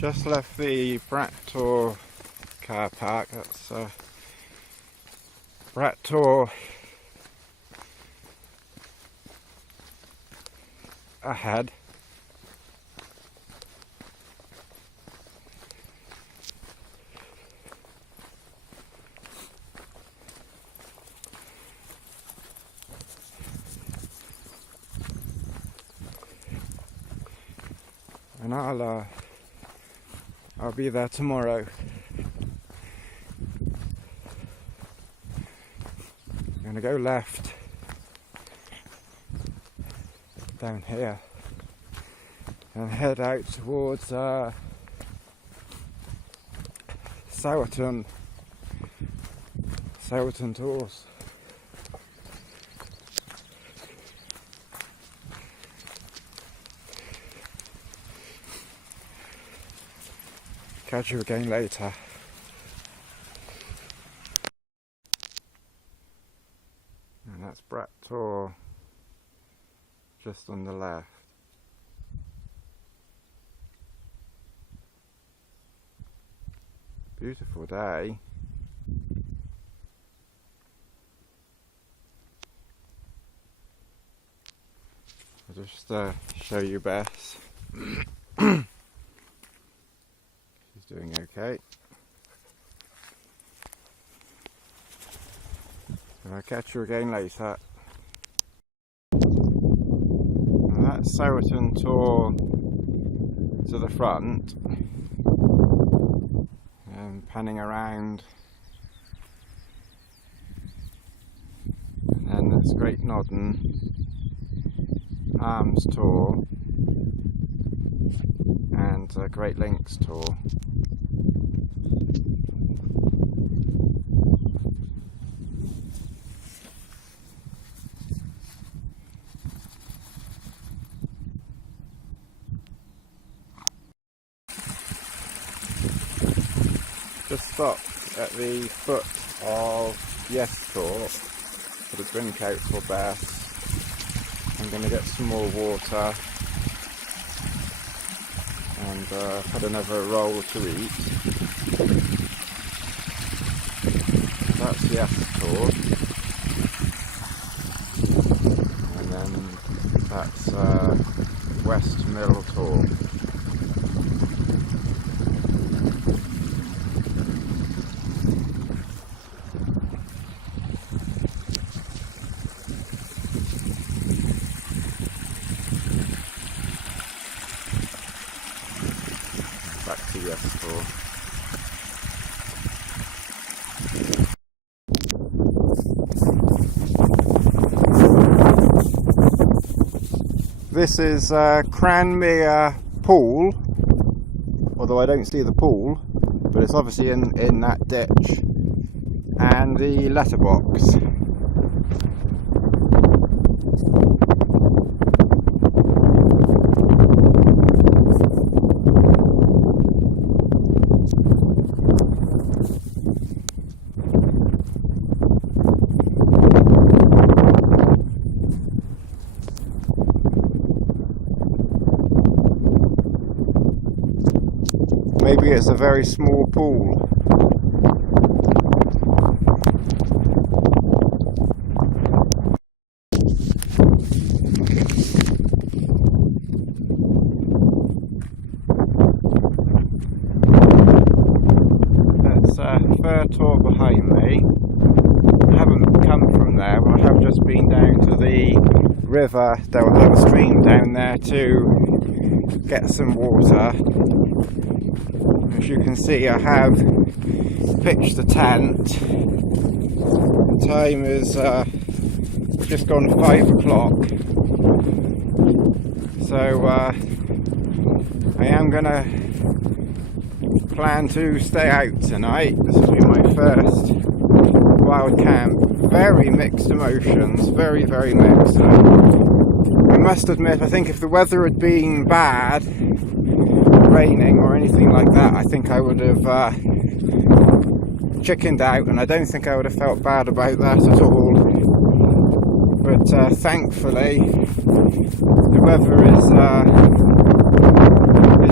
Just left the Dartmoor car park. That's Dartmoor ahead. And I'll be there tomorrow. I'm gonna go left down here and head out towards Sowerton Tools. Catch you again later. And that's Dartmoor just on the left. Beautiful day. I'll just show you Bess. Doing okay. And I'll catch you again later. Now that's Sowerton Tor to the front. And panning around. And then there's Great Nodden Arms Tor and Great Links Tor. Just stopped at the foot of Yes Tor for the drink out for Bess. I'm going to get some more water and had another roll to eat. That's Yes Tor, and then that's West Mill Tor. Back to Yes Tor. This is Cranmere Pool, although I don't see the pool, but it's obviously in that ditch, and the letterbox. Maybe it's a very small pool. That's Fir Tor behind me. I haven't come from there, but I have just been down to the river, down the stream down there to get some water. As you can see, I have pitched the tent. The time is just gone 5 o'clock, so I am going to plan to stay out tonight. This will be my first wild camp. Very mixed emotions, very mixed. I must admit, I think if the weather had been bad, raining or anything like that, I think I would have chickened out, and I don't think I would have felt bad about that at all. But thankfully the weather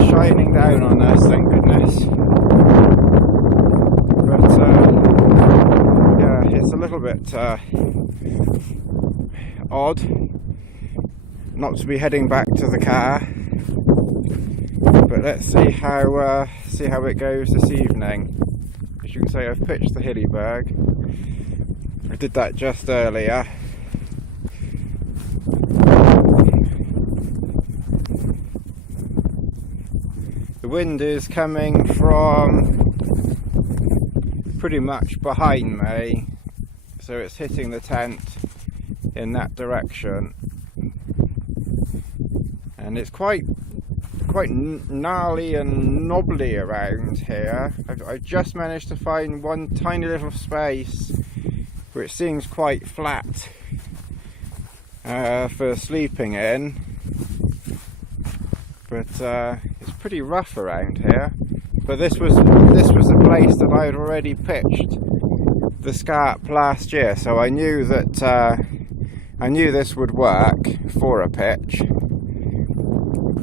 is shining down on us, thank goodness. But yeah, it's a little bit odd not to be heading back to the car. But let's see how it goes this evening. As you can see, I've pitched the Hilleberg. I did that just earlier. The wind is coming from pretty much behind me, so it's hitting the tent in that direction, and it's quite gnarly and knobbly around here. I just managed to find one tiny little space where it seems quite flat for sleeping in, but it's pretty rough around here. But this was a place that I had already pitched the scarp last year, so I knew that I knew this would work for a pitch.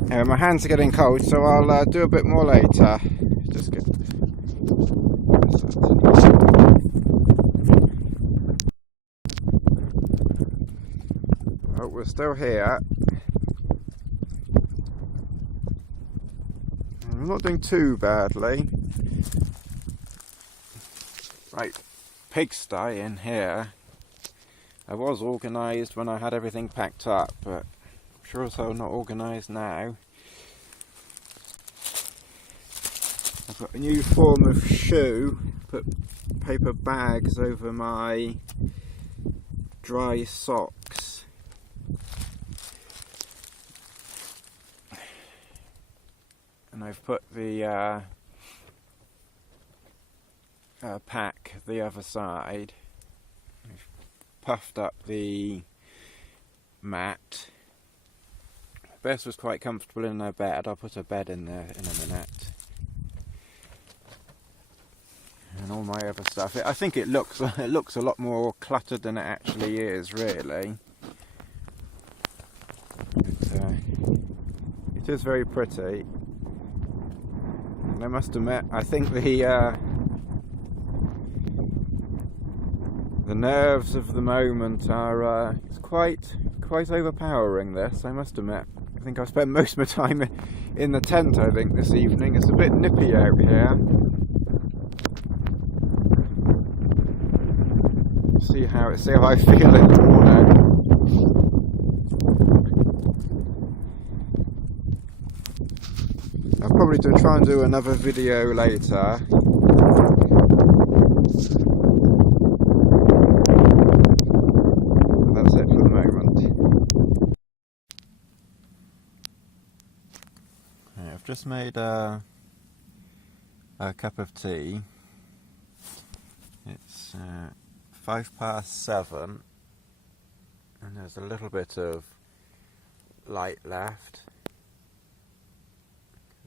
My hands are getting cold, so I'll do a bit more later. Just get. Oh, we're still here. I'm not doing too badly. Right, pigsty in here. I was organised when I had everything packed up, but sure as hell not organised now. I've got a new form of shoe, put paper bags over my dry socks. And I've put the pack the other side. I've puffed up the mat. Bess was quite comfortable in her bed. I'll put her bed in there in a minute. And all my other stuff. I think it looks a lot more cluttered than it actually is, really. But, it is very pretty. And I must admit, I think the nerves of the moment are it's quite overpowering. This, I must admit. I think I've spent most of my time in the tent, I think, this evening. It's a bit nippy out here. See how I feel in the morning. I'll probably try and do another video later. But that's it for the moment. I've just made a cup of tea. It's 7:05, and there's a little bit of light left.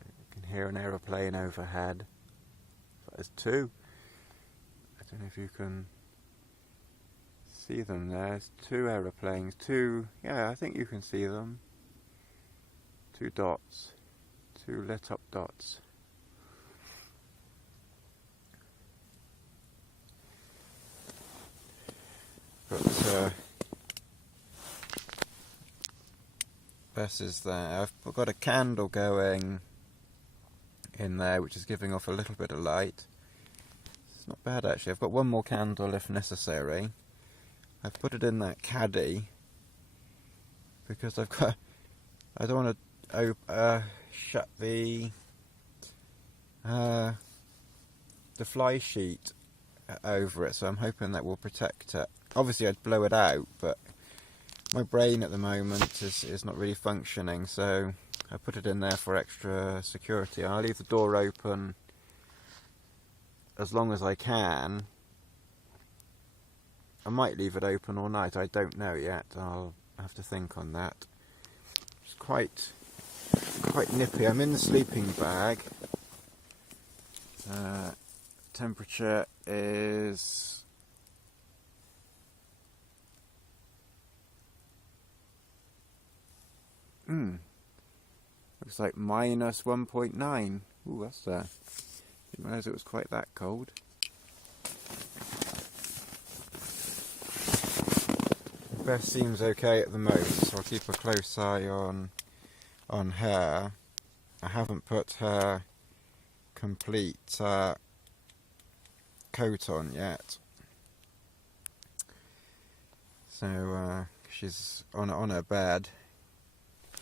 You can hear an aeroplane overhead. There's two. I don't know if you can see them there. There's two aeroplanes. Yeah, I think you can see them. Two dots. Two lit up dots. But Bess is there. I've got a candle going in there which is giving off a little bit of light. It's not bad actually. I've got one more candle if necessary. I've put it in that caddy because I don't want to shut the fly sheet over it, so I'm hoping that will protect it. Obviously I'd blow it out, but my brain at the moment is not really functioning, so I put it in there for extra security. I'll leave the door open as long as I can. I might leave it open all night, I don't know yet. I'll have to think on that. It's quite nippy. I'm in the sleeping bag. Temperature is Looks like minus 1.9. Ooh, that's didn't realise it was quite that cold. Beth seems okay at the moment, so I'll keep a close eye on her. I haven't put her complete coat on yet, so she's on her bed.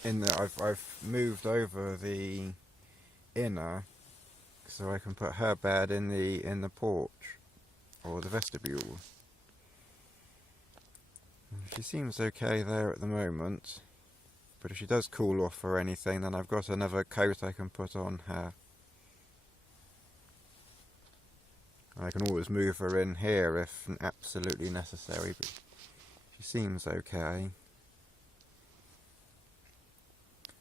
I've moved over the inner so I can put her bed in the porch or the vestibule. She seems okay there at the moment, but if she does cool off or anything, then I've got another coat I can put on her. I can always move her in here if absolutely necessary, but she seems okay.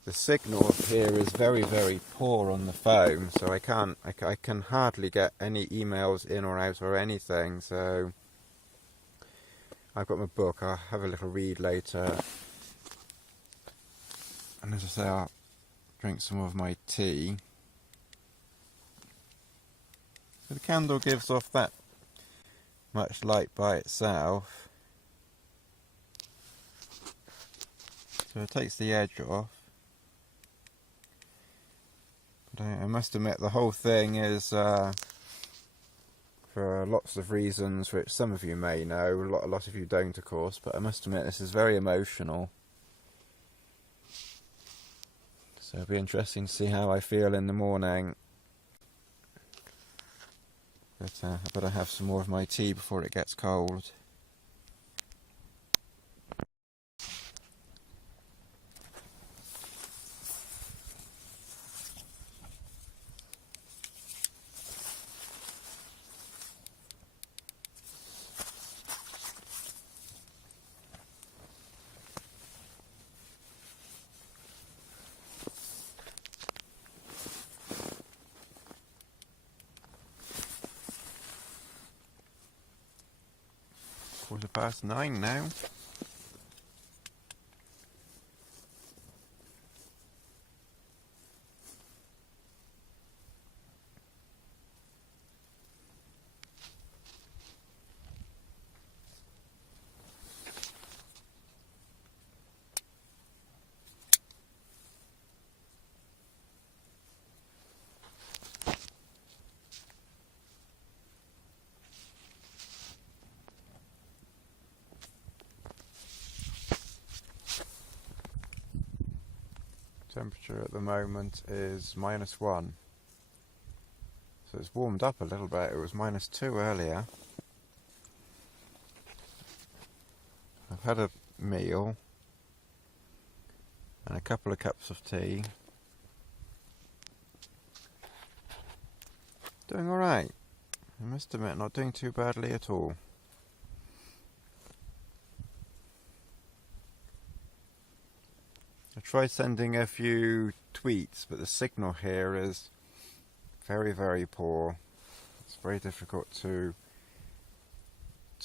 The signal here is very, very poor on the phone, so I can hardly get any emails in or out or anything, so I've got my book. I'll have a little read later, and as I say, I'll drink some of my tea. So the candle gives off that much light by itself, so it takes the edge off. But I must admit, the whole thing is, for lots of reasons which some of you may know, a lot of you don't of course, but I must admit this is very emotional. So it'll be interesting to see how I feel in the morning. But I better have some more of my tea before it gets cold. (9:15) now. Temperature at the moment is -1, so it's warmed up a little bit. It was -2 earlier. I've had a meal and a couple of cups of tea. Doing alright, I must admit, not doing too badly at all. I tried sending a few tweets, but the signal here is very, very poor. It's very difficult to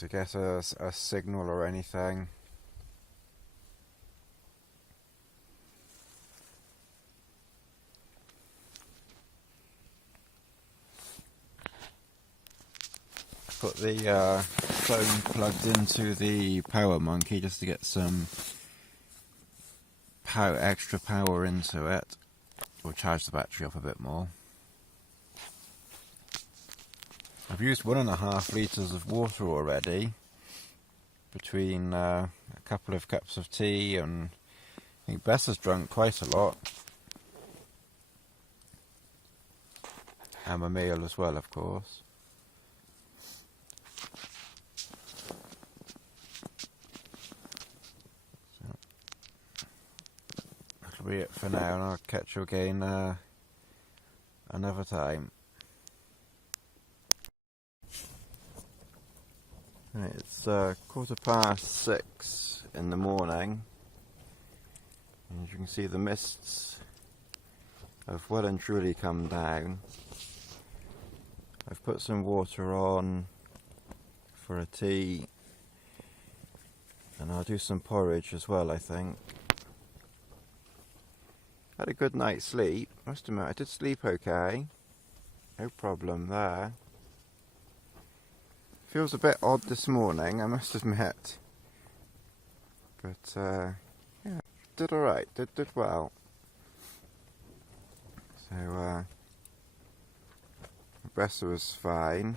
get a signal or anything. Put the phone plugged into the power monkey just to get some extra power into it, or charge the battery up a bit more. I've used 1.5 litres of water already, between a couple of cups of tea, and I think Bess has drunk quite a lot, and my meal as well, of course. That'll be it for now, and I'll catch you again another time. Right, it's 6:15 in the morning, and as you can see, the mists have well and truly come down. I've put some water on for a tea, and I'll do some porridge as well, I think. had a good night's sleep. Must admit, I did sleep okay. No problem there. Feels a bit odd this morning, I must admit. But, yeah, did alright, did well. So, Bessa was fine.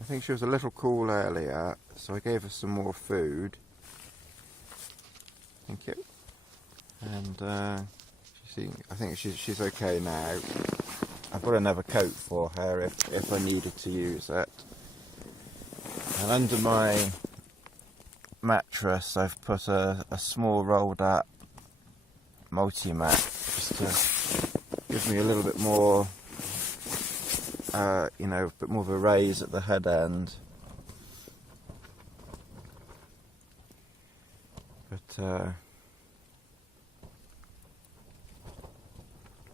I think she was a little cool earlier, so I gave her some more food. Thank you. And I think she's okay now. I've got another coat for her if I needed to use it. And under my mattress I've put a small rolled up multi-mat just to give me a little bit more, you know, a bit more of a raise at the head end. But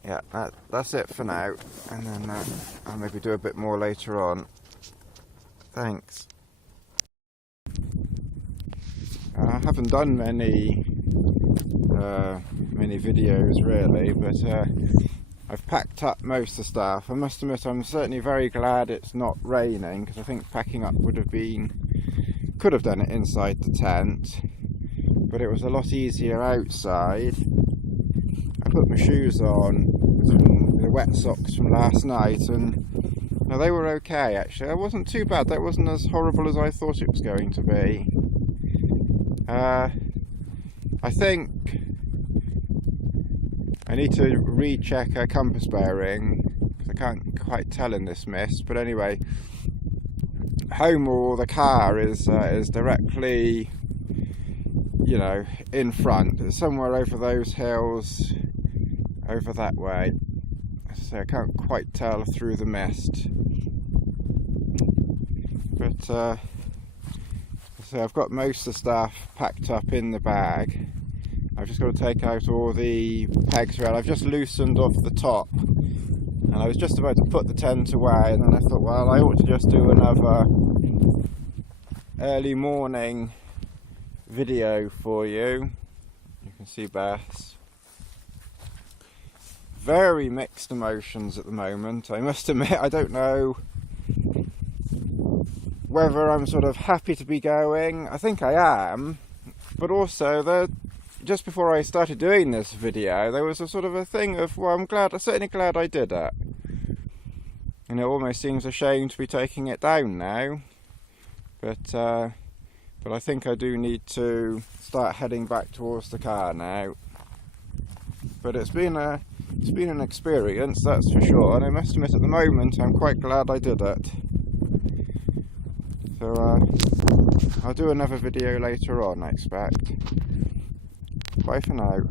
yeah, that's it for now, and then I'll maybe do a bit more later on. Thanks. I haven't done many videos really, but I've packed up most of the stuff. I must admit I'm certainly very glad it's not raining, because I think packing up could have done it inside the tent, but it was a lot easier outside. I put my shoes on, the wet socks from last night, and no, they were okay actually. It wasn't too bad. That wasn't as horrible as I thought it was going to be. I think I need to recheck a compass bearing, because I can't quite tell in this mist. But anyway, home or the car is directly, you know, in front. It's somewhere over those hills, over that way. So I can't quite tell through the mist. But so I've got most of the stuff packed up in the bag. I've just got to take out all the pegs around. I've just loosened off the top, and I was just about to put the tent away, and then I thought, well, I ought to just do another early morning video for you. You can see Bess. Very mixed emotions at the moment, I must admit. I don't know whether I'm sort of happy to be going. I think I am, but also just before I started doing this video, there was a sort of a thing of, well, I'm certainly glad I did it. And it almost seems a shame to be taking it down now. But I think I do need to start heading back towards the car now. But it's been an experience, that's for sure. And I must admit, at the moment, I'm quite glad I did it. So I'll do another video later on, I expect. Bye for now.